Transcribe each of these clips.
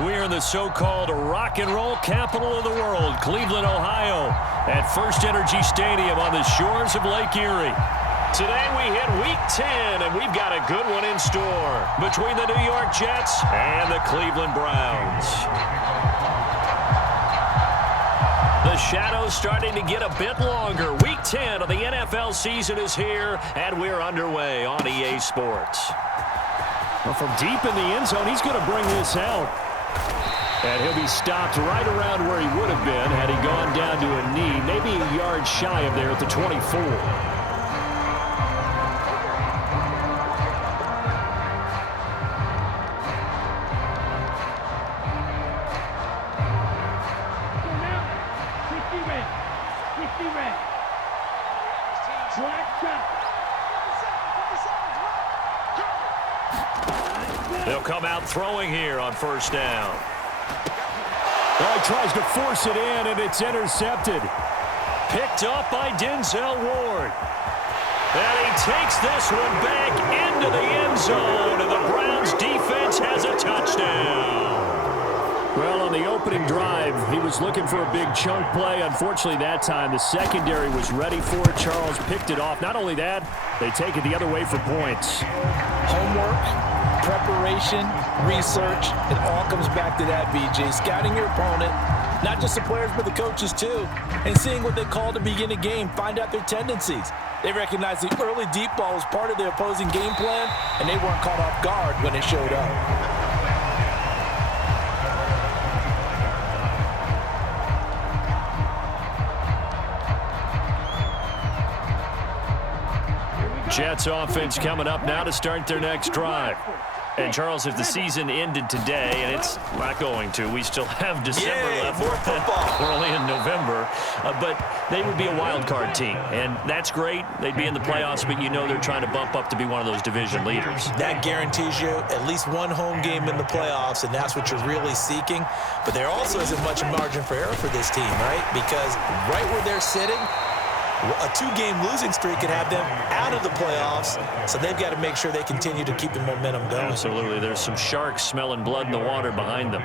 We're in the so-called rock and roll capital of the world, Cleveland, Ohio, at First Energy Stadium on the shores of Lake Erie. Today we hit Week 10, and we've got a good one in store between the New York Jets and the Cleveland Browns. The shadow's starting to get a bit longer. Week 10 of the NFL season is here, and we're underway on EA Sports. Well, from deep in the end zone, he's going to bring this out. And he'll be stopped right around where he would have been had he gone down to a knee, maybe a yard shy of there at the 24. They'll come out throwing here on first down. Well, he tries to force it in, and it's intercepted. Picked up by Denzel Ward. And he takes this one back into the end zone, and the Browns defense has a touchdown. Well, on the opening drive, he was looking for a big chunk play. Unfortunately, that time, the secondary was ready for it. Charles picked it off. Not only that, they take it the other way for points. Homework, preparation, research, it all comes back to that, BJ. Scouting your opponent, not just the players, but the coaches too, and seeing what they call to begin a game, find out their tendencies. They recognize the early deep ball was part of their opposing game plan, and they weren't caught off guard when it showed up. Jets offense coming up now to start their next drive. And, Charles, if the season ended today, and it's not going to, we still have December left. More football. We're only in November. But they would be a wild card team, and that's great. They'd be in the playoffs, but you know they're trying to bump up to be one of those division leaders. That guarantees you at least one home game in the playoffs, and that's what you're really seeking. But there also isn't much margin for error for this team, right? Because right where they're sitting, a two-game losing streak could have them out of the playoffs, so they've got to make sure they continue to keep the momentum going. Absolutely. There's some sharks smelling blood in the water behind them.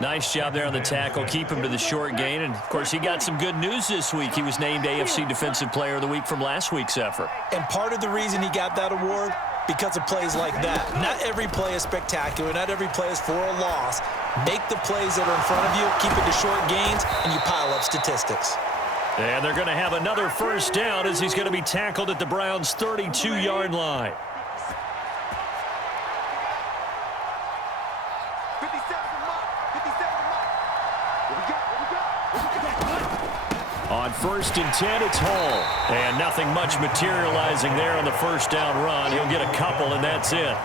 Nice job there on the tackle. Keep him to the short gain. And, of course, he got some good news this week. He was named AFC Defensive Player of the Week from last week's effort. And part of the reason he got that award, because of plays like that. Not every play is spectacular. Not every play is for a loss. Make the plays that are in front of you, keep it to short gains, and you pile up statistics. And they're going to have another first down as he's going to be tackled at the Browns' 32-yard line. On 1st and 10, it's Hall. And nothing much materializing there on the first down run. He'll get a couple, and that's it.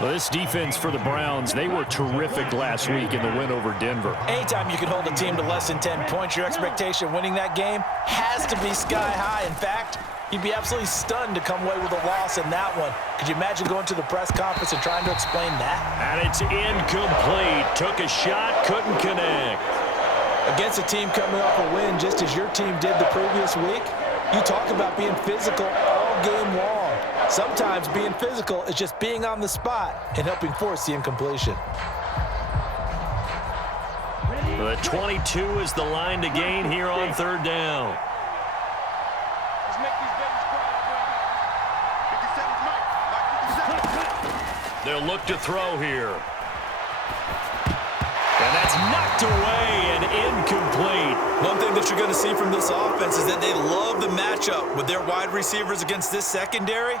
Well, this defense for the Browns, they were terrific last week in the win over Denver. Anytime you can hold a team to less than 10 points, your expectation winning that game has to be sky high. In fact, you'd be absolutely stunned to come away with a loss in that one. Could you imagine going to the press conference and trying to explain that? And it's incomplete. Took a shot, couldn't connect. Against a team coming off a win just as your team did the previous week, you talk about being physical all game long. Sometimes being physical is just being on the spot and helping force the incompletion. The 22 is the line to gain here on third down. They'll look to throw here. And that's knocked away and incomplete. One thing that you're going to see from this offense is that they love the matchup with their wide receivers against this secondary.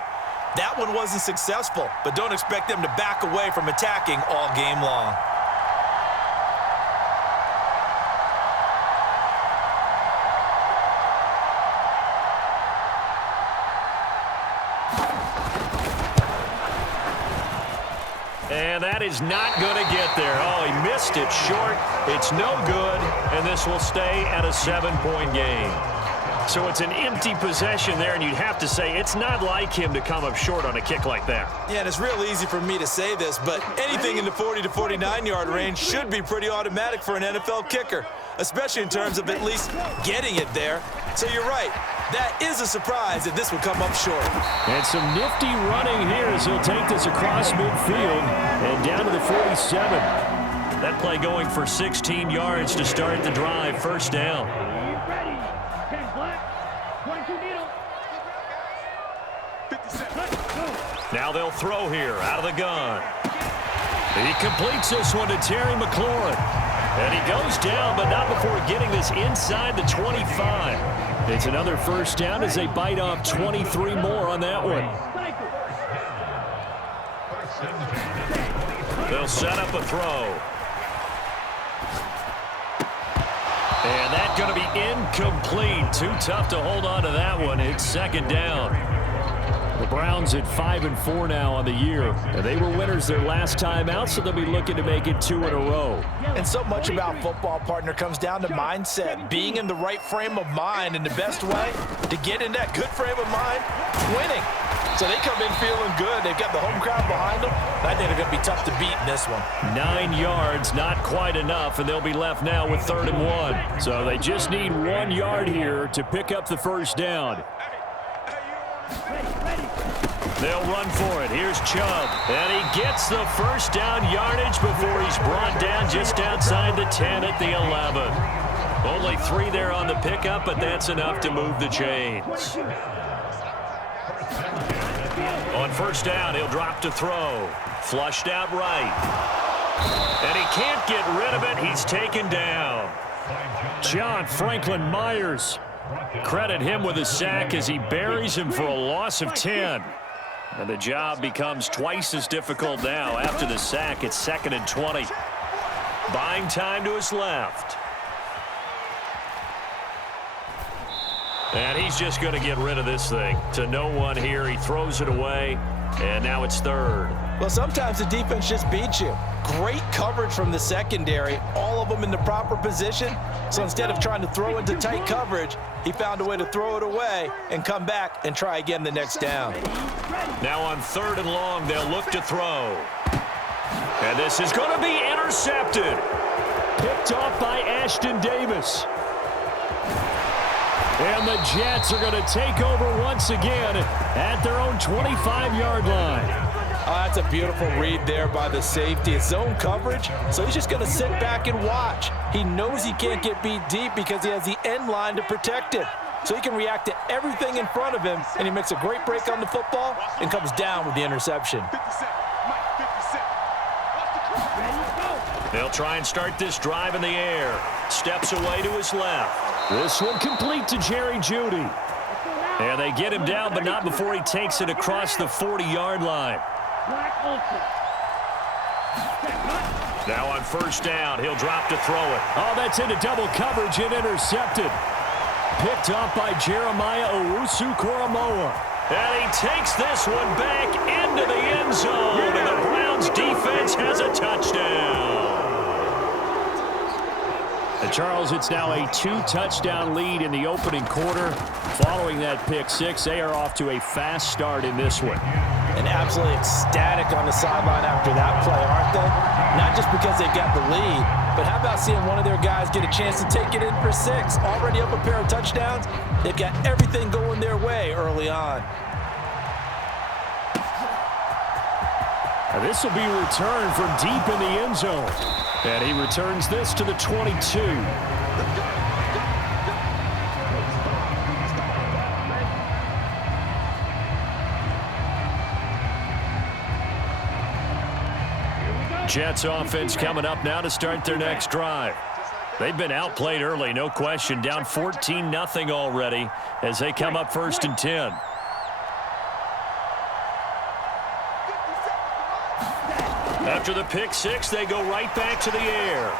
That one wasn't successful, but don't expect them to back away from attacking all game long. And that is not going to get there. Oh, he missed it short. It's no good, and this will stay at a 7-point game. So it's an empty possession there, and you'd have to say it's not like him to come up short on a kick like that. Yeah, and it's real easy for me to say this, but anything in the 40 to 49-yard range should be pretty automatic for an NFL kicker, especially in terms of at least getting it there. So you're right. That is a surprise, and this will come up short. And some nifty running here as he'll take this across midfield and down to the 47. That play going for 16 yards to start the drive. First down. Now they'll throw here out of the gun. He completes this one to Terry McLaurin. And he goes down, but not before getting this inside the 25. It's another first down as they bite off 23 more on that one. They'll set up a throw. And that's going to be incomplete. Too tough to hold on to that one. It's second down. The Browns at 5-4 now on the year. And they were winners their last time out, so they'll be looking to make it 2 in a row. And so much about football, partner, comes down to mindset. Being in the right frame of mind, and the best way to get in that good frame of mind, winning. So they come in feeling good. They've got the home crowd behind them. I think they're going to be tough to beat in this one. 9 yards, not quite enough, and they'll be left now with 3rd and 1. So they just need 1 yard here to pick up the first down. They'll run for it. Here's Chubb. And he gets the first down yardage before he's brought down just outside the 10 at the 11. Only 3 there on the pickup, but that's enough to move the chains. On first down, he'll drop to throw. Flushed out right. And he can't get rid of it. He's taken down. John Franklin Myers. Credit him with a sack as he buries him for a loss of 10. And the job becomes twice as difficult now after the sack. It's 2nd and 20. Buying time to his left. And he's just going to get rid of this thing. To no one here. He throws it away. And now it's 3rd. Well, sometimes the defense just beats you. Great coverage from the secondary. All of them in the proper position. So instead of trying to throw into tight coverage, he found a way to throw it away and come back and try again the next down. Now on 3rd and long, they'll look to throw. And this is going to be intercepted. Picked off by Ashton Davis. And the Jets are going to take over once again at their own 25-yard line. Oh, that's a beautiful read there by the safety. It's zone coverage, so he's just going to sit back and watch. He knows he can't get beat deep because he has the end line to protect him. So he can react to everything in front of him, and he makes a great break on the football and comes down with the interception. They'll try and start this drive in the air. Steps away to his left. This one complete to Jerry Jeudy. And they get him down, but not before he takes it across the 40-yard line. Now on first down, he'll drop to throw it. Oh, that's into double coverage and intercepted. Picked off by Jeremiah Owusu-Koramoah. And he takes this one back into the end zone. And the Browns defense has a touchdown. And Charles, it's now a 2-touchdown lead in the opening quarter. Following that pick six, they are off to a fast start in this one. And absolutely ecstatic on the sideline after that play, aren't they? Not just because they got the lead, but how about seeing one of their guys get a chance to take it in for 6? Already up a pair of touchdowns. They've got everything going their way early on. Now this will be returned from deep in the end zone. And he returns this to the 22. Jets offense coming up now to start their next drive. They've been outplayed early, no question. Down 14-0 already as they come up 1st and 10. After the pick six, they go right back to the air.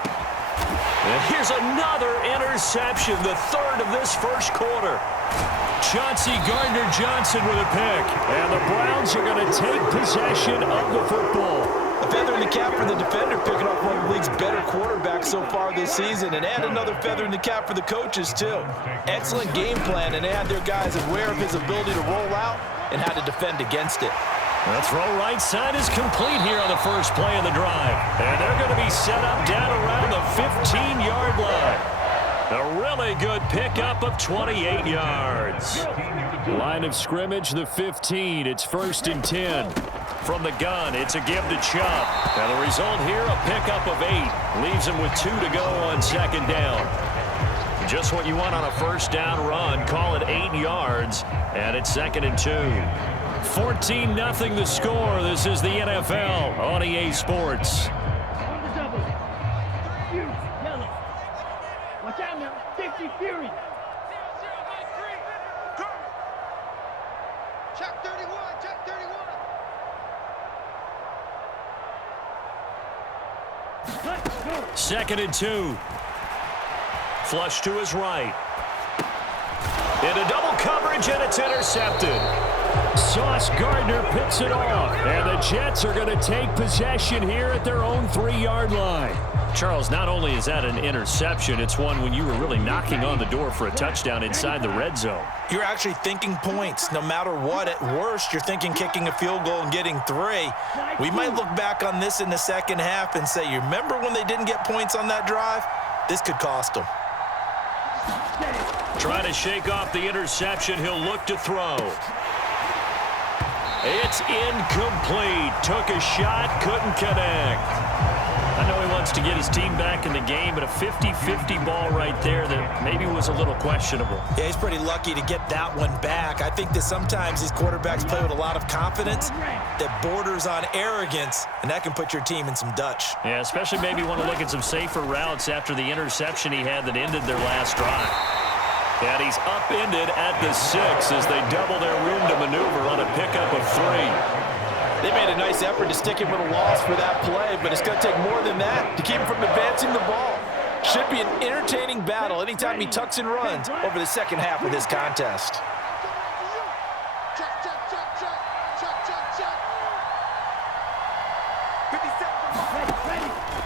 And here's another interception, the 3rd of this first quarter. Chauncey Gardner-Johnson with a pick. And the Browns are going to take possession of the football. A feather in the cap for the defender, picking up one of the league's better quarterbacks so far this season. And add another feather in the cap for the coaches, too. Excellent game plan, and they had their guys aware of his ability to roll out and how to defend against it. The throw right side is complete here on the first play of the drive. And they're going to be set up down around the 15-yard line. A really good pickup of 28 yards. Line of scrimmage, the 15. It's 1st and 10. From the gun, it's a give to Chubb. And the result here, a pickup of 8. Leaves him with 2 to go on 2nd down. Just what you want on a 1st down run. Call it 8 yards. And it's 2nd and 2. 14-0 the score. This is the NFL on EA Sports. Watch out now. Safety Fury. Check 31. Check 31. 2nd and 2. Flush to his right. Into double coverage, and it's intercepted. Sauce Gardner picks it off, and the Jets are going to take possession here at their own 3-yard line. Charles, not only is that an interception, it's one when you were really knocking on the door for a touchdown inside the red zone. You're actually thinking points. No matter what, at worst, you're thinking kicking a field goal and getting 3. We might look back on this in the second half and say, you remember when they didn't get points on that drive? This could cost them. Trying to shake off the interception. He'll look to throw. It's incomplete. Took a shot, couldn't connect. I know he wants to get his team back in the game, but a 50-50 ball right there that maybe was a little questionable. Yeah, he's pretty lucky to get that one back. I think that sometimes these quarterbacks play with a lot of confidence that borders on arrogance, and that can put your team in some Dutch. Yeah, especially maybe want to look at some safer routes after the interception he had that ended their last drive. And he's upended at the 6 as they double their room to maneuver on a pickup of 3. They made a nice effort to stick him with a loss for that play, but it's going to take more than that to keep him from advancing the ball. Should be an entertaining battle anytime he tucks and runs over the second half of this contest.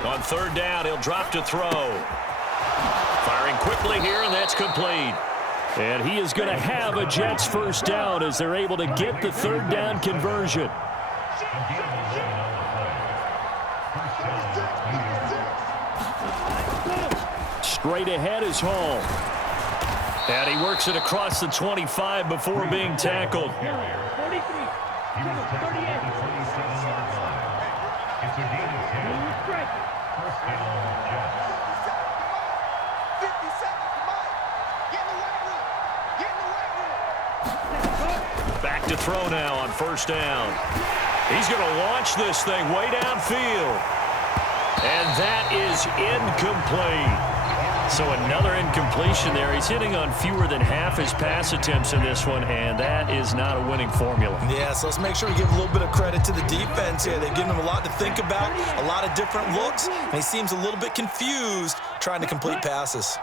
On 3rd down, he'll drop to throw. Firing quickly here, and that's complete. And he is going to have a Jets 1st down as they're able to get the 3rd down conversion. Straight ahead is Hall. And he works it across the 25 before being tackled. Back to throw now on 1st down. He's going to launch this thing way downfield. And that is incomplete. So another incompletion there. He's hitting on fewer than half his pass attempts in this one, and that is not a winning formula. Yeah, so let's make sure we give a little bit of credit to the defense here. They've given him a lot to think about, a lot of different looks, and he seems a little bit confused trying to complete passes.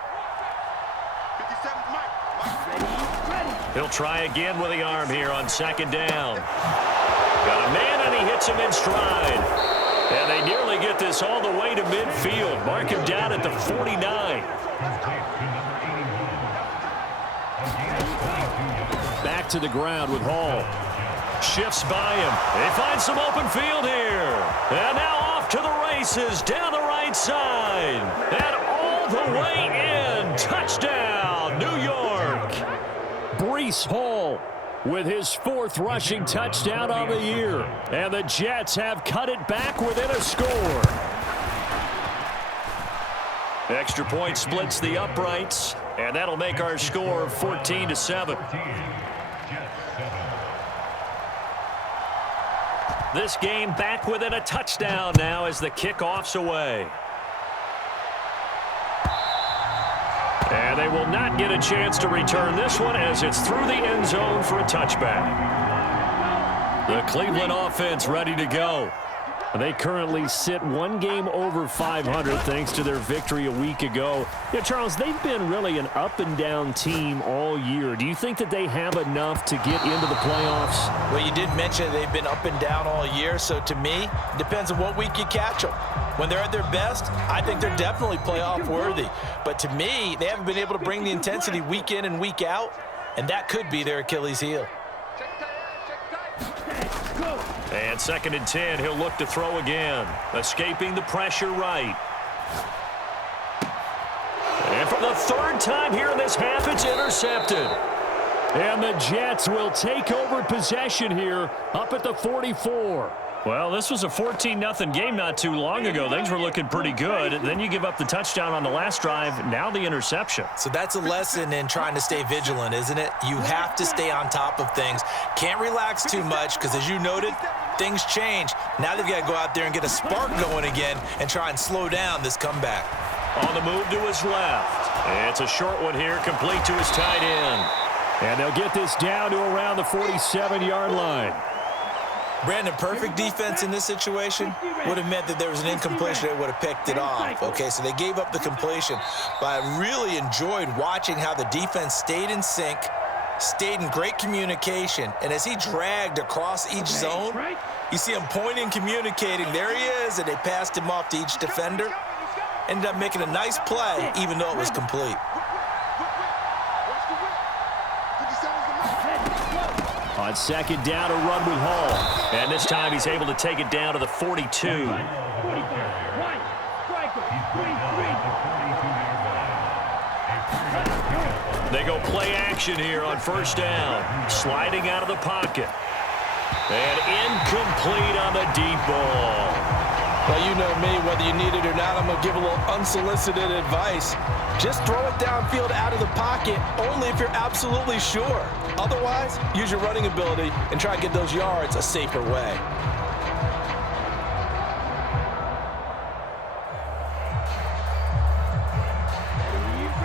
He'll try again with the arm here on 2nd down. Got a man, and he hits him in stride. And they nearly get this all the way to midfield. Mark him down at the 49. Back to the ground with Hall. Shifts by him. They find some open field here. And now off to the races down the right side. And all the way in. Touchdown, New York. Breece Hall with his 4th rushing touchdown on the year. And the Jets have cut it back within a score. Extra point splits the uprights, and that'll make our score 14-7. This game back within a touchdown now as the kickoff's away. And they will not get a chance to return this one as it's through the end zone for a touchback. The Cleveland offense ready to go. They currently sit 1 game over 500 thanks to their victory a week ago. Yeah, Charles, they've been really an up-and-down team all year. Do you think that they have enough to get into the playoffs? Well, you did mention they've been up and down all year, so to me, it depends on what week you catch them. When they're at their best, I think they're definitely playoff worthy. But to me, they haven't been able to bring the intensity week in and week out, and that could be their Achilles heel. And 2nd and 10, he'll look to throw again. Escaping the pressure right. And for the third time here in this half, it's intercepted. And the Jets will take over possession here up at the 44. Well, this was a 14-0 game not too long ago. Things were looking pretty good. Then you give up the touchdown on the last drive. Now the interception. So that's a lesson in trying to stay vigilant, isn't it? You have to stay on top of things. Can't relax too much because, as you noted, things change. Now they've got to go out there and get a spark going again and try and slow down this comeback. On the move to his left. It's a short one here, complete to his tight end. And they'll get this down to around the 47-yard line. Brandon, perfect defense in this situation would have meant that there was an incompletion that would have picked it off. Okay, so they gave up the completion. But I really enjoyed watching how the defense stayed in sync, stayed in great communication, and as he dragged across each zone, you see him pointing, communicating. There he is, and they passed him off to each defender. Ended up making a nice play, even though it was complete. On second down, a run with Hall. And this time he's able to take it down to the 42. They go play action here on first down. Sliding out of the pocket. And incomplete on the deep ball. Well, you know me, whether you need it or not, I'm going to give a little unsolicited advice. Just throw it downfield out of the pocket, only if you're absolutely sure. Otherwise, use your running ability and try to get those yards a safer way.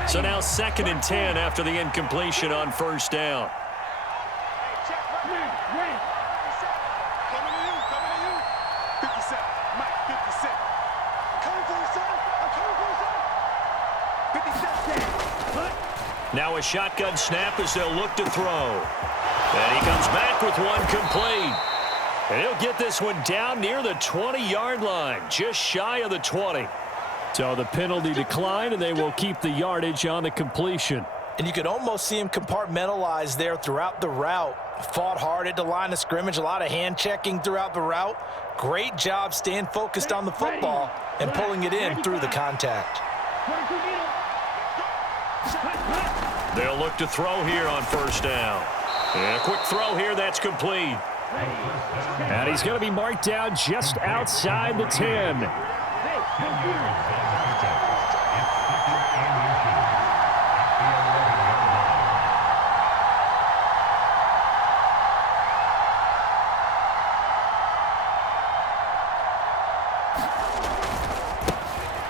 So now 2nd and 10 after the incompletion on first down. Now a shotgun snap as they'll look to throw. And he comes back with one complete. And he'll get this one down near the 20-yard line, just shy of the 20. So the penalty declined, and they will keep the yardage on the completion. And you could almost see him compartmentalize there throughout the route. Fought hard at the line of scrimmage, a lot of hand checking throughout the route. Great job staying focused on the football and pulling it in through the contact. They'll look to throw here on first down. And a quick throw here, that's complete. And he's going to be marked down just outside the 10.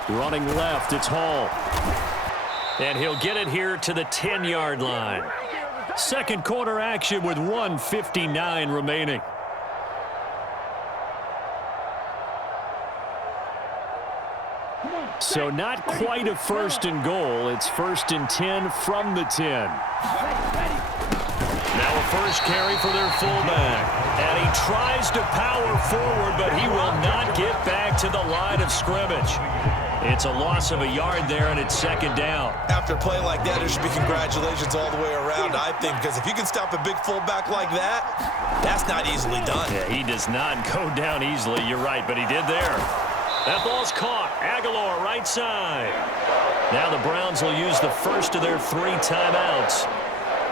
Running left, it's Hall. And he'll get it here to the 10-yard line. Second quarter action with 1:59 remaining. So not quite a 1st and goal. It's 1st and 10 from the 10. Now a first carry for their fullback. And he tries to power forward, but he will not get back to the line of scrimmage. It's a loss of a yard there, and it's 2nd down. After a play like that, there should be congratulations all the way around, I think, because if you can stop a big fullback like that, that's not easily done. Yeah, he does not go down easily. You're right, but he did there. That ball's caught. Aguilar, right side. Now the Browns will use the first of their 3 timeouts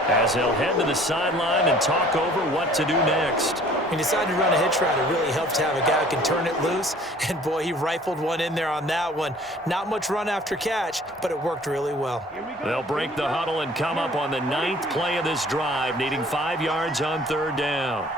as they'll head to the sideline and talk over what to do next. He decided to run a hitch route. It really helped to have a guy who can turn it loose. And, boy, he rifled one in there on that one. Not much run after catch, but it worked really well. They'll break the huddle and come up on the 9th play of this drive, needing 5 yards on 3rd down.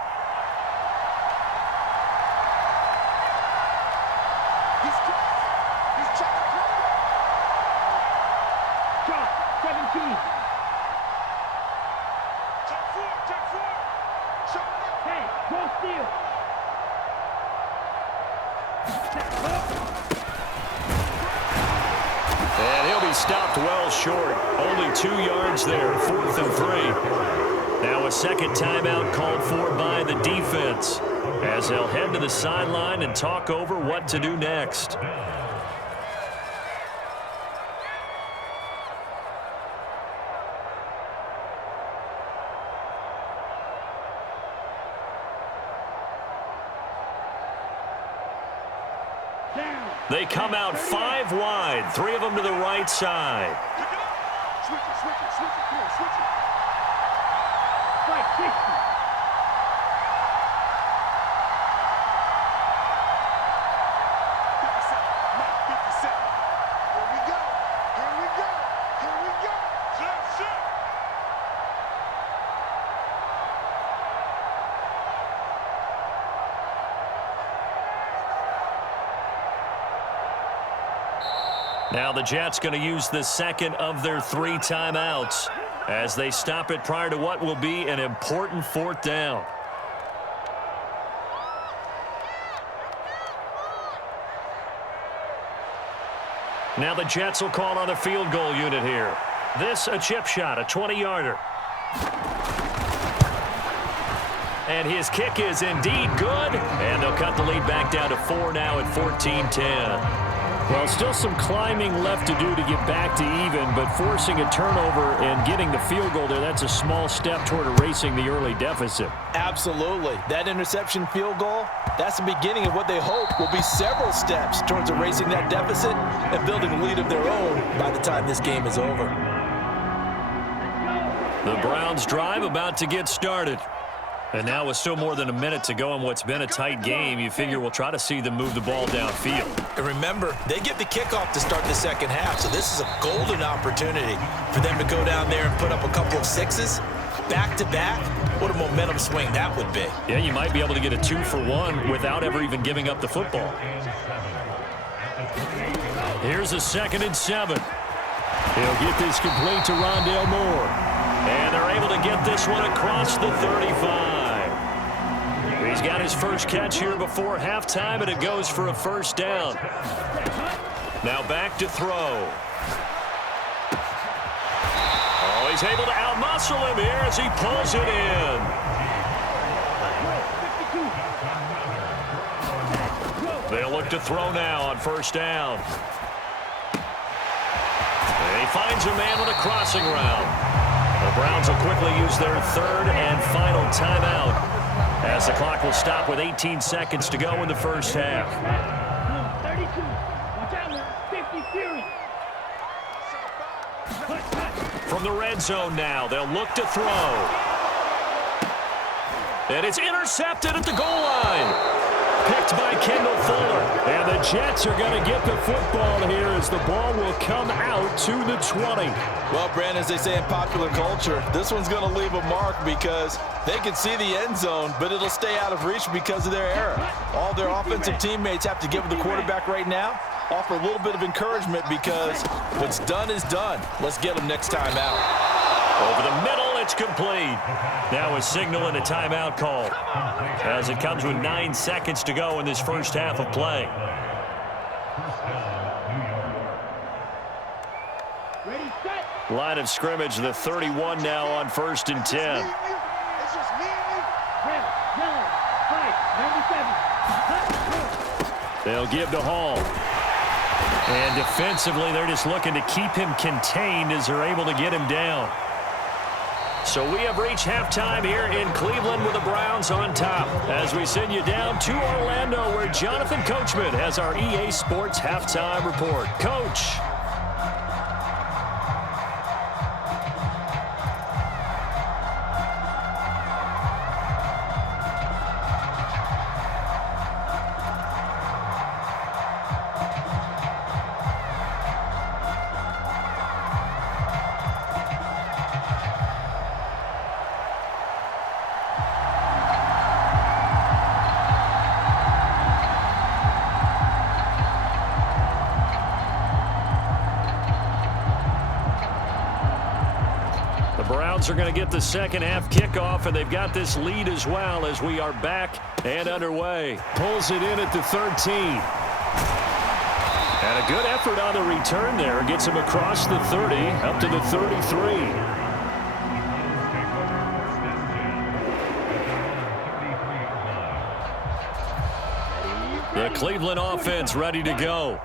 And he'll be stopped well short. Only 2 yards there, 4th and 3. Now a second timeout called for by the defense as they'll head to the sideline and talk over what to do next. They come out 5 wide, 3 of them to the right side. Come on, switch it. Strike 60. Now the Jets going to use the second of their 3 timeouts as they stop it prior to what will be an important 4th down. Now the Jets will call on a field goal unit here. This a chip shot, a 20-yarder. And his kick is indeed good. And they'll cut the lead back down to 4 now at 14-10. Well, still some climbing left to do to get back to even, but forcing a turnover and getting the field goal there, that's a small step toward erasing the early deficit. Absolutely. That interception field goal, that's the beginning of what they hope will be several steps towards erasing that deficit and building a lead of their own by the time this game is over. The Browns drive about to get started. And now with still more than a minute to go in what's been a tight game, you figure we'll try to see them move the ball downfield. And remember, they get the kickoff to start the second half, so this is a golden opportunity for them to go down there and put up a couple of sixes back-to-back. What a momentum swing that would be. Yeah, you might be able to get a 2-for-1 without ever even giving up the football. Here's a 2nd and 7. He'll get this complete to Rondale Moore. And they're able to get this one across the 35. He's got his first catch here before halftime, and it goes for a 1st down. Now back to throw. Oh, he's able to outmuscle him here as he pulls it in. They'll look to throw now on 1st down. And he finds a man with a crossing route. The Browns will quickly use their 3rd and final timeout as the clock will stop with 18 seconds to go in the first half. 32. Watch out now. 50 fury. From the red zone now, they'll look to throw. And it's intercepted at the goal line. Picked by Kendall Fuller. And the Jets are going to get the football here as the ball will come out to the 20. Well, Brandon, as they say in popular culture, this one's going to leave a mark because they can see the end zone, but it'll stay out of reach because of their error. All their offensive teammates have to give the quarterback right now, offer a little bit of encouragement because what's done is done. Let's get them next time out. Over the middle, it's complete. Now a signal and a timeout call as it comes with 9 seconds to go in this first half of play. Ready, set. Line of scrimmage, the 31 now on 1st and 10. It's just me and you. Red, yellow, white, 97. They'll give to Hall. And defensively, they're just looking to keep him contained as they're able to get him down. So we have reached halftime here in Cleveland with the Browns on top as we send you down to Orlando where Jonathan Coachman has our EA Sports halftime report. Coach. Browns are going to get the second half kickoff, and they've got this lead as well as we are back and underway. Pulls it in at the 13. And a good effort on the return there. Gets him across the 30 up to the 33. The Cleveland offense ready to go.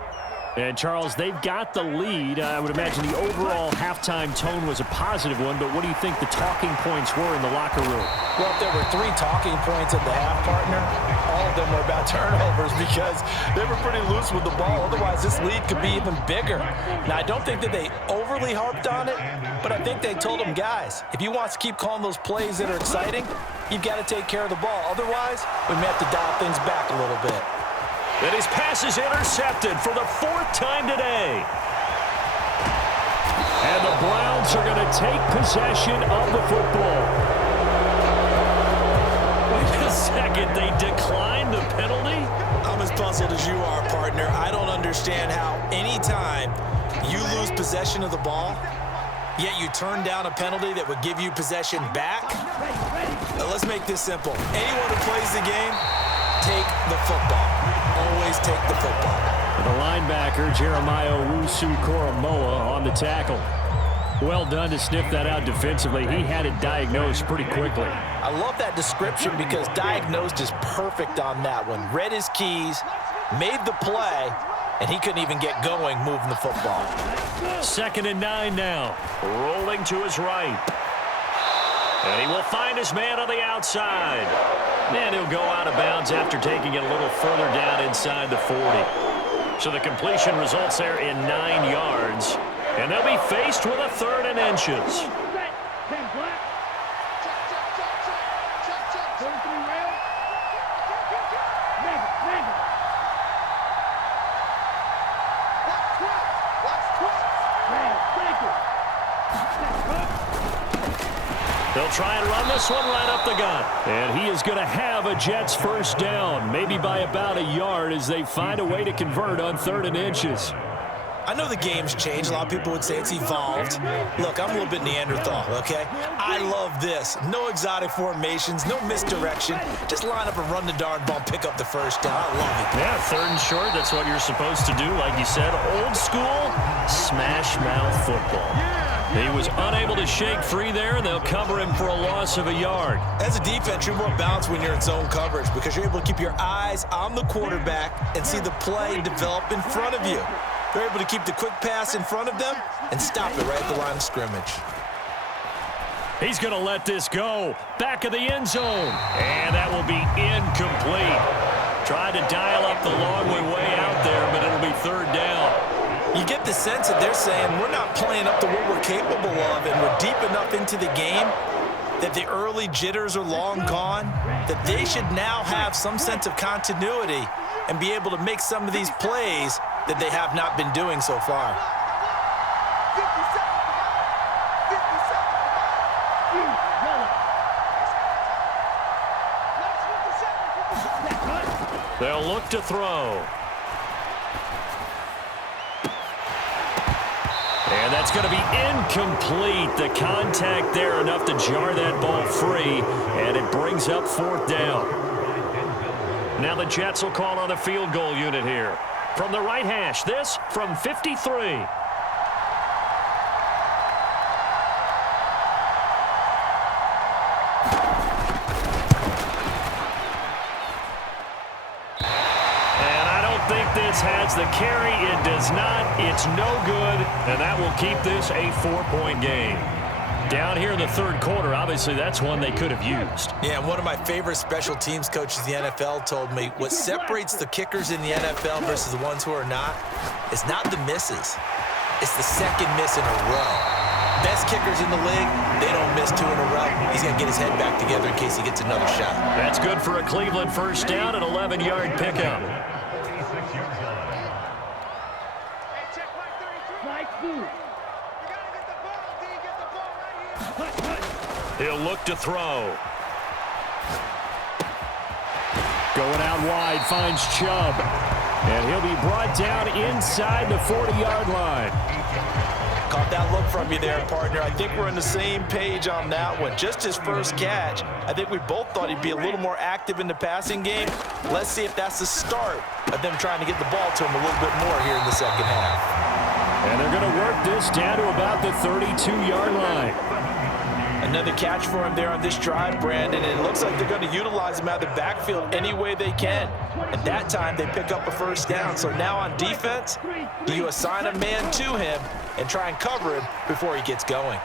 And, Charles, they've got the lead. I would imagine the overall halftime tone was a positive one, but what do you think the talking points were in the locker room? Well, if there were 3 talking points at the half, partner, all of them were about turnovers because they were pretty loose with the ball. Otherwise, this lead could be even bigger. Now, I don't think that they overly harped on it, but I think they told them, guys, if you want to keep calling those plays that are exciting, you've got to take care of the ball. Otherwise, we may have to dial things back a little bit. And his pass is intercepted for the 4th time today. And the Browns are going to take possession of the football. Wait a second, they declined the penalty? I'm as puzzled as you are, partner. I don't understand how anytime you lose possession of the ball, yet you turn down a penalty that would give you possession back. Let's make this simple. Anyone who plays the game, take the football. Always take the football. The linebacker, Jeremiah Owusu-Koramoah, on the tackle. Well done to sniff that out defensively. He had it diagnosed pretty quickly. I love that description because diagnosed is perfect on that one. Read his keys, made the play, and he couldn't even get going moving the football. 2nd and 9 now. Rolling to his right. And he will find his man on the outside. And he'll go out of bounds after taking it a little further down inside the 40. So the completion results there in 9 yards. And they'll be faced with a 3rd and inches. They'll try and run this one right up the gut. And he is going to have a Jets 1st down, maybe by about a yard as they find a way to convert on 3rd and inches. I know the game's changed. A lot of people would say it's evolved. Look, I'm a little bit Neanderthal, okay? I love this. No exotic formations, no misdirection. Just line up and run the darn ball, pick up the 1st down. I love it. Yeah, 3rd and short, that's what you're supposed to do. Like you said, old school, smash mouth football. He was unable to shake free there, and they'll cover him for a loss of a yard. As a defense, you're more balanced when you're in zone coverage because you're able to keep your eyes on the quarterback and see the play develop in front of you. They're able to keep the quick pass in front of them and stop it right at the line of scrimmage. He's going to let this go. Back of the end zone. And that will be incomplete. Tried to dial up the long way out there, but it'll be 3rd down. You get the sense that they're saying we're not playing up to what we're capable of, and we're deep enough into the game that the early jitters are long gone, that they should now have some sense of continuity and be able to make some of these plays that they have not been doing so far. They'll look to throw. And that's going to be incomplete. The contact there enough to jar that ball free, and it brings up 4th down. Now the Jets will call on a field goal unit here. From the right hash, this from 53. This has the carry. It does not. It's no good, and that will keep this a 4-point game. Down here in the 3rd quarter, obviously that's one they could have used. Yeah, and one of my favorite special teams coaches in the NFL told me what separates the kickers in the NFL versus the ones who are not is not the misses. It's the 2nd miss in a row. Best kickers in the league, they don't miss 2 in a row. He's going to get his head back together in case he gets another shot. That's good for a Cleveland 1st down, an 11-yard pickup. He'll look to throw. Going out wide, finds Chubb. And he'll be brought down inside the 40-yard line. Caught that look from you there, partner. I think we're on the same page on that one. Just his 1st catch. I think we both thought he'd be a little more active in the passing game. Let's see if that's the start of them trying to get the ball to him a little bit more here in the 2nd half. And they're going to work this down to about the 32-yard line. Another catch for him there on this drive, Brandon, and it looks like they're going to utilize him out of the backfield any way they can. At that time, they pick up a 1st down. So now on defense, do you assign a man to him and try and cover him before he gets going?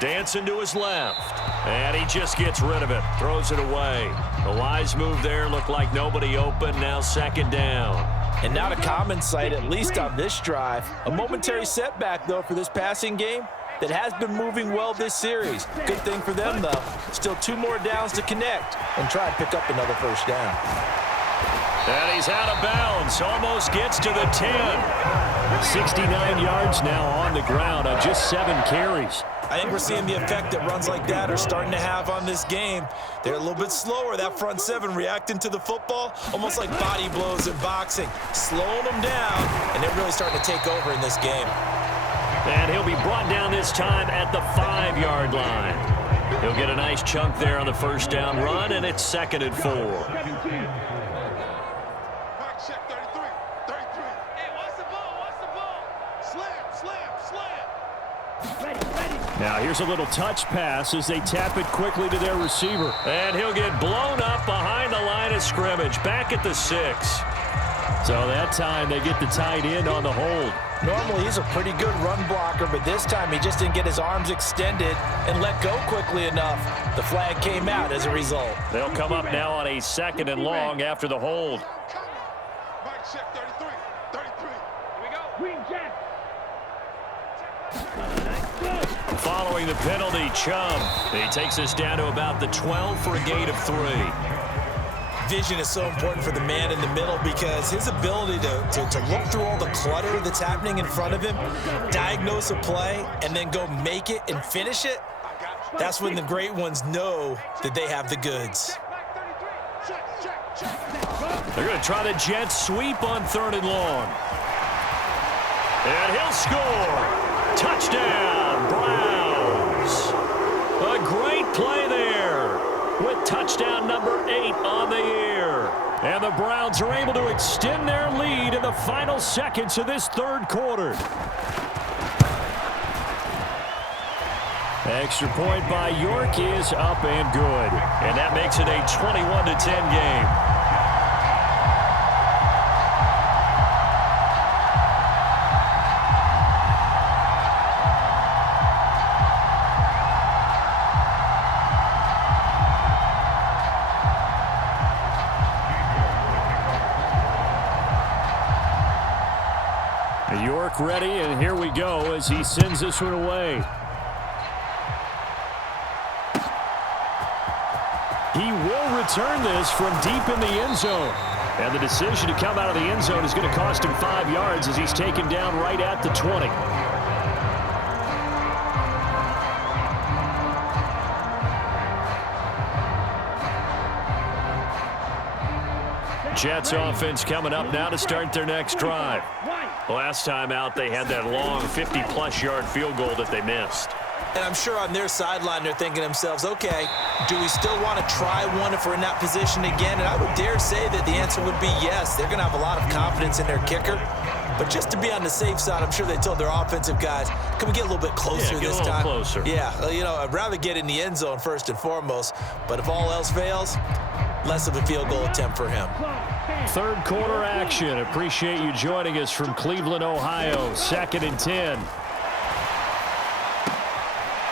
Dancing to his left. And he just gets rid of it, throws it away. The wise move there, looked like nobody open, now second down. And not a common sight, at least on this drive. A momentary setback, though, for this passing game that has been moving well this series. Good thing for them, though. Still 2 more downs to connect and try and pick up another first down. And he's out of bounds, almost gets to the 10. 69 yards now on the ground on just 7 carries. I think we're seeing the effect that runs like that are starting to have on this game. They're a little bit slower, that front 7 reacting to the football, almost like body blows in boxing, slowing them down, and they're really starting to take over in this game. And he'll be brought down this time at the 5-yard line. He'll get a nice chunk there on the first down run, and it's 2nd and 4. Now here's a little touch pass as they tap it quickly to their receiver. And he'll get blown up behind the line of scrimmage, back at the 6. So that time they get the tight end on the hold. Normally he's a pretty good run blocker, but this time he just didn't get his arms extended and let go quickly enough. The flag came out as a result. They'll come up now on a 2nd and long after the hold. Mike check 33. 33. Here we go. Green Jack. Following the penalty, Chubb. He takes us down to about the 12 for a gain of 3. Vision is so important for the man in the middle because his ability to look through all the clutter that's happening in front of him, diagnose a play, and then go make it and finish it, that's when the great ones know that they have the goods. They're going to try the jet sweep on 3rd and long. And he'll score. Touchdown, Browns. A great play there with touchdown number 8 on the year. And the Browns are able to extend their lead in the final seconds of this 3rd quarter. Extra point by York is up and good. And that makes it a 21-10 game. York ready, and here we go as he sends this one away. He will return this from deep in the end zone. And the decision to come out of the end zone is going to cost him 5 yards as he's taken down right at the 20. Jets offense coming up now to start their next drive. Last time out, they had that long 50-plus yard field goal that they missed. And I'm sure on their sideline, they're thinking to themselves, okay, do we still want to try one if we're in that position again? And I would dare say that the answer would be yes. They're going to have a lot of confidence in their kicker. But just to be on the safe side, I'm sure they told their offensive guys, can we get a little bit closer this time? Closer. Yeah, you know, I'd rather get in the end zone first and foremost. But if all else fails, less of a field goal attempt for him. 3rd quarter action. Appreciate you joining us from Cleveland, Ohio. 2nd and 10.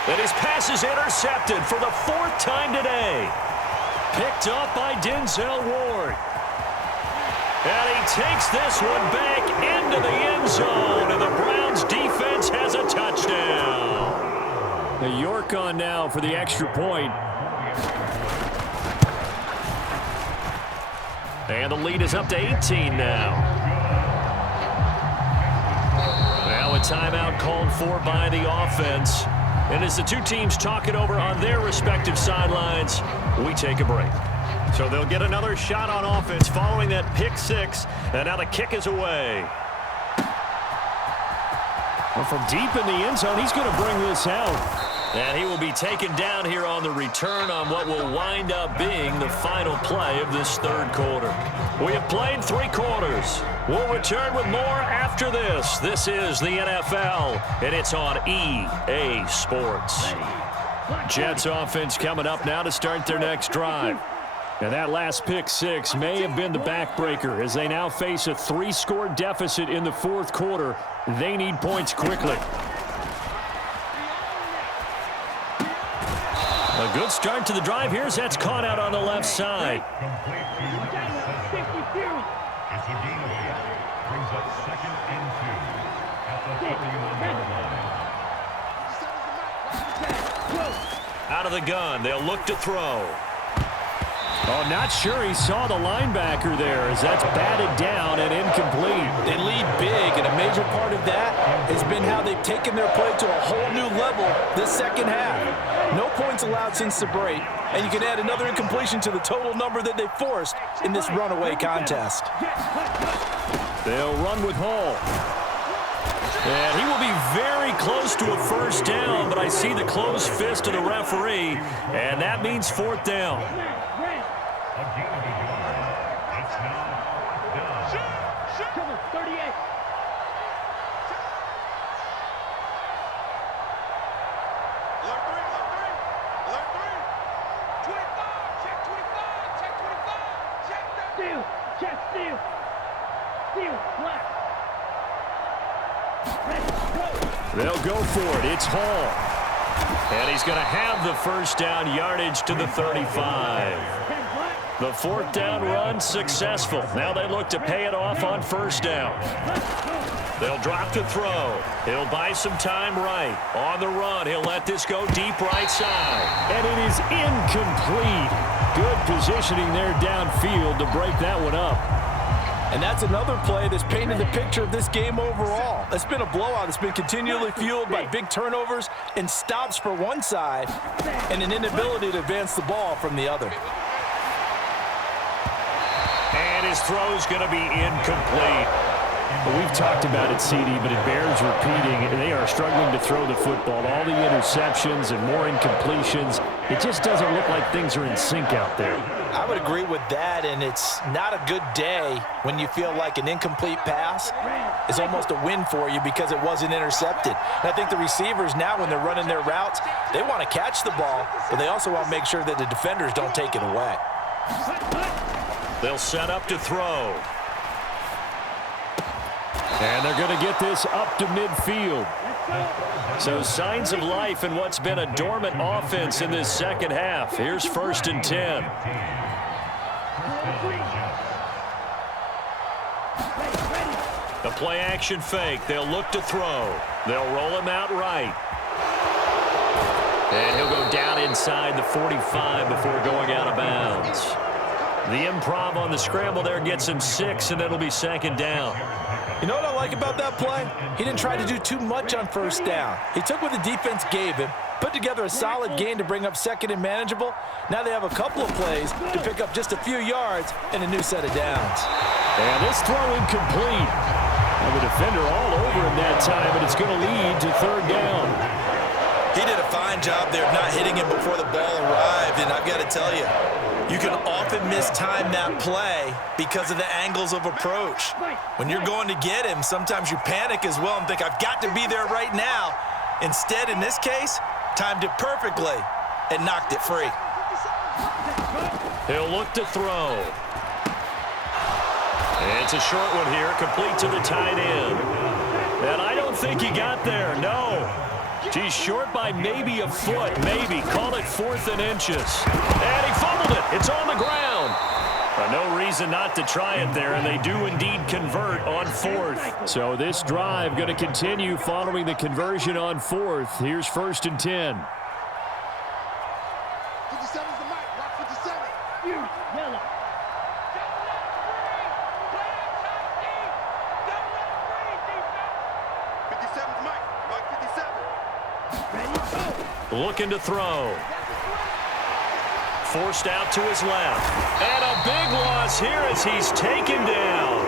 And his pass is intercepted for the 4th time today. Picked up by Denzel Ward. And he takes this one back into the end zone. And the Browns defense has a touchdown. The York on now for the extra point. And the lead is up to 18 now. Now a timeout called for by the offense. And as the two teams talk it over on their respective sidelines, we take a break. So they'll get another shot on offense following that pick 6. And now the kick is away. Well, from deep in the end zone, he's going to bring this out. And he will be taken down here on the return on what will wind up being the final play of this 3rd quarter. We have played 3 quarters. We'll return with more after this. This is the NFL, and it's on EA Sports. Jets offense coming up now to start their next drive. And that last pick 6 may have been the backbreaker as they now face a 3-score deficit in the 4th quarter. They need points quickly. A good start to the drive here as that's caught out on the left side. As the gain of 8 brings up 2nd and 2 at the 31-yard line. Out of the gun, they'll look to throw. Oh, not sure he saw the linebacker there as that's batted down and incomplete. They lead big, and a major part of that has been how they've taken their play to a whole new level this second half. No points allowed since the break, and you can add another incompletion to the total number that they forced in this runaway contest. They'll run with Hall. And he will be very close to a first down, but I see the closed fist of the referee, and that means 4th down. They'll go for it. It's Hall. And he's going to have the first down yardage to the 35. The 4th down run successful. Now they look to pay it off on first down. They'll drop to throw. He'll buy some time right. On the run, he'll let this go deep right side. And it is incomplete. Good positioning there downfield to break that one up. And that's another play that's painted the picture of this game overall. It's been a blowout. It's been continually fueled by big turnovers and stops for one side and an inability to advance the ball from the other. And his throw's going to be incomplete. Well, we've talked about it, CD, but it bears repeating. They are struggling to throw the football. All the interceptions and more incompletions. It just doesn't look like things are in sync out there. I would agree with that, and it's not a good day when you feel like an incomplete pass is almost a win for you because it wasn't intercepted. And I think the receivers now, when they're running their routes, they want to catch the ball, but they also want to make sure that the defenders don't take it away. They'll set up to throw. And they're going to get this up to midfield. So signs of life in what's been a dormant offense in this second half. Here's 1st and 10. The play action fake. They'll look to throw. They'll roll him out right. And he'll go down inside the 45 before going out of bounds. The improv on the scramble there gets him 6, and it'll be 2nd down. You know what I like about that play? He didn't try to do too much on first down. He took what the defense gave him, put together a solid gain to bring up 2nd and manageable. Now they have a couple of plays to pick up just a few yards and a new set of downs. And this throw incomplete. And the defender all over him that time, but it's going to lead to 3rd down. He did a fine job there of not hitting him before the ball arrived, and I've got to tell you, you can often mistime that play because of the angles of approach. When you're going to get him, sometimes you panic as well and think, I've got to be there right now. Instead, in this case, timed it perfectly and knocked it free. He'll look to throw. It's a short one here, complete to the tight end. And I don't think he got there, no. He's short by maybe a foot, maybe. Call it 4th and inches. And he fumbled it. It's on the ground. No reason not to try it there, and they do indeed convert on 4th. So this drive going to continue following the conversion on 4th. Here's 1st and 10. 57's the mic. Watch 57. Yellow. Looking to throw. Forced out to his left. And a big loss here as he's taken down.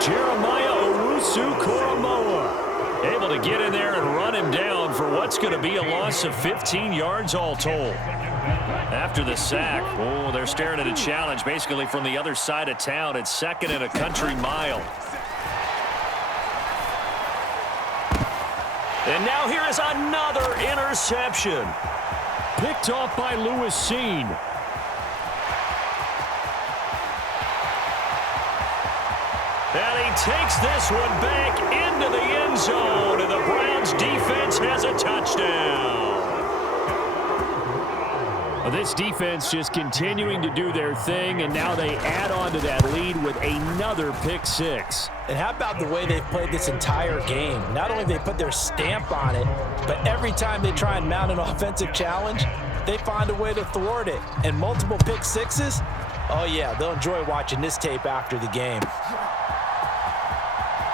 Jeremiah Owusu-Koramoah able to get in there and run him down for what's going to be a loss of 15 yards all told. After the sack, oh, they're staring at a challenge basically from the other side of town. It's 2nd and a country mile. And now here is another interception. Picked off by Lewis Seen. And he takes this one back into the end zone, and the Browns defense has a touchdown. This defense just continuing to do their thing, and now they add on to that lead with another pick six. And how about the way they've played this entire game? Not only they put their stamp on it, but every time they try and mount an offensive challenge, they find a way to thwart it. And multiple pick sixes, oh yeah, they'll enjoy watching this tape after the game.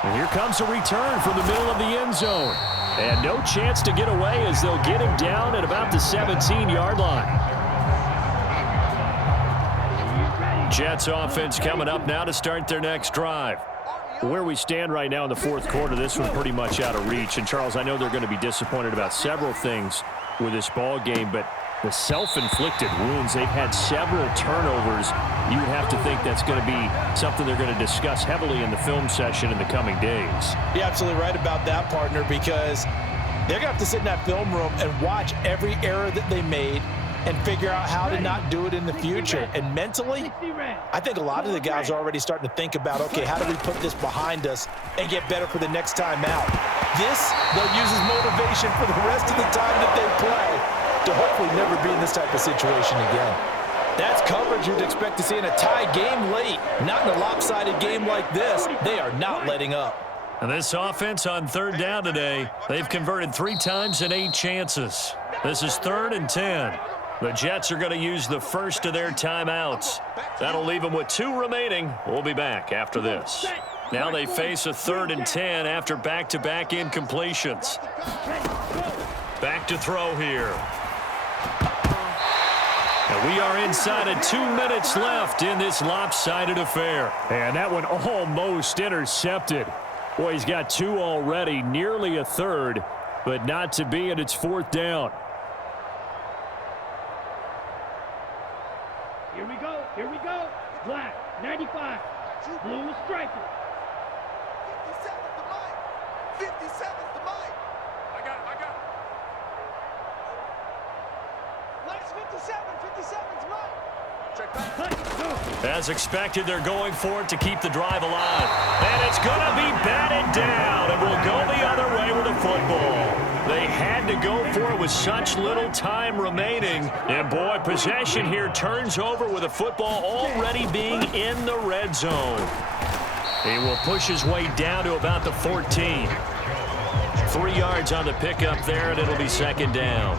And here comes a return from the middle of the end zone. And no chance to get away as they'll get him down at about the 17-yard line. Jets offense coming up now to start their next drive. Where we stand right now in the fourth quarter, this one pretty much out of reach. And, Charles, I know they're going to be disappointed about several things with this ball game, but the self-inflicted wounds, they've had several turnovers. You would have to think that's going to be something they're going to discuss heavily in the film session in the coming days. You're absolutely right about that, partner, because they're going to have to sit in that film room and watch every error that they made and figure out how to not do it in the future. And mentally, I think a lot of the guys are already starting to think about, okay, how do we put this behind us and get better for the next time out? This, they'll use as motivation for the rest of the time that they play to hopefully never be in this type of situation again. That's coverage you'd expect to see in a tie game late. Not in a lopsided game like this. They are not letting up. And this offense on third down today, they've converted 3 times in 8 chances. This is 3rd and 10. The Jets are going to use the first of their timeouts. That'll leave them with 2 remaining. We'll be back after this. Now they face a 3rd and 10 after back-to-back incompletions. Back to throw here. And we are inside of 2 minutes left in this lopsided affair. And that one almost intercepted. Boy, he's got 2 already, nearly a third, but not to be, and it's 4th down. Here we go. Black, 95. Blue striker. 57's the mic. 57's the mic. I got it. Black's 57. 57's mic. Check that. As expected, they're going for it to keep the drive alive. And it's going to be batted down, and we'll go the other way with the football. They had to go for it with such little time remaining. And, boy, possession here turns over with the football already being in the red zone. He will push his way down to about the 14. 3 yards on the pickup there, and it'll be 2nd down.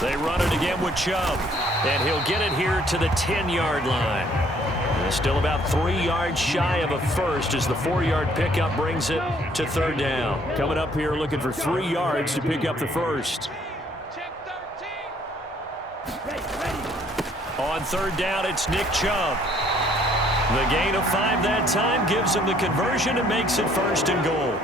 They run it again with Chubb, and he'll get it here to the 10-yard line. And still about 3 yards shy of a first as the 4-yard pickup brings it to 3rd down. Coming up here looking for 3 yards to pick up the first. On 3rd down, it's Nick Chubb. The gain of 5 that time gives him the conversion and makes it 1st and goal.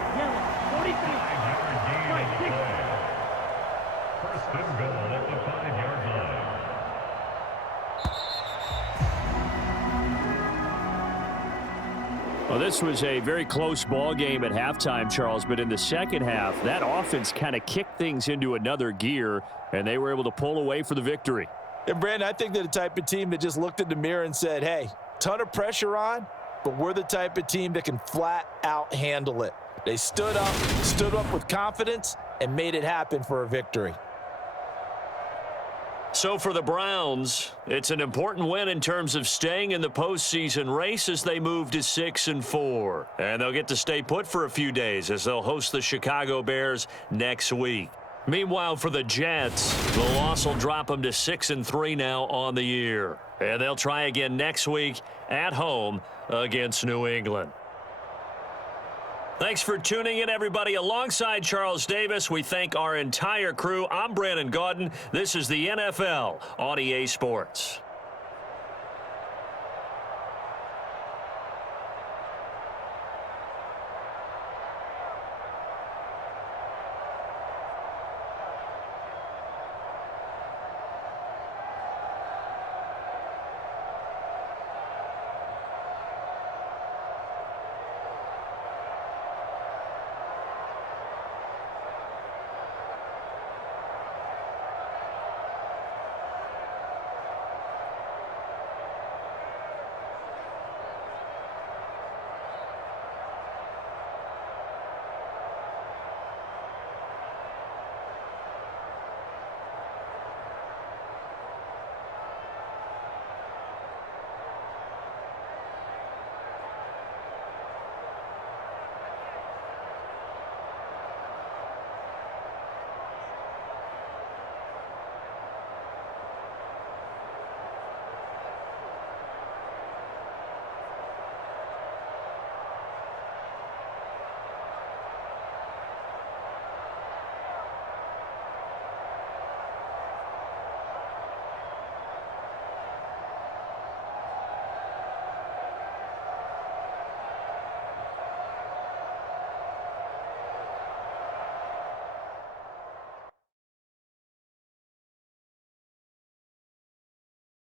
Well, this was a very close ball game at halftime, Charles, but in the second half, that offense kind of kicked things into another gear, and they were able to pull away for the victory. And, Brandon, I think they're the type of team that just looked in the mirror and said, hey, ton of pressure on, but we're the type of team that can flat out handle it. They stood up with confidence, and made it happen for a victory. So for the Browns, it's an important win in terms of staying in the postseason race as they move to 6-4. And they'll get to stay put for a few days as they'll host the Chicago Bears next week. Meanwhile, for the Jets, the loss will drop them to 6-3 now on the year. And they'll try again next week at home against New England. Thanks for tuning in, everybody. Alongside Charles Davis, we thank our entire crew. I'm Brandon Gaudin. This is the NFL on EA Sports.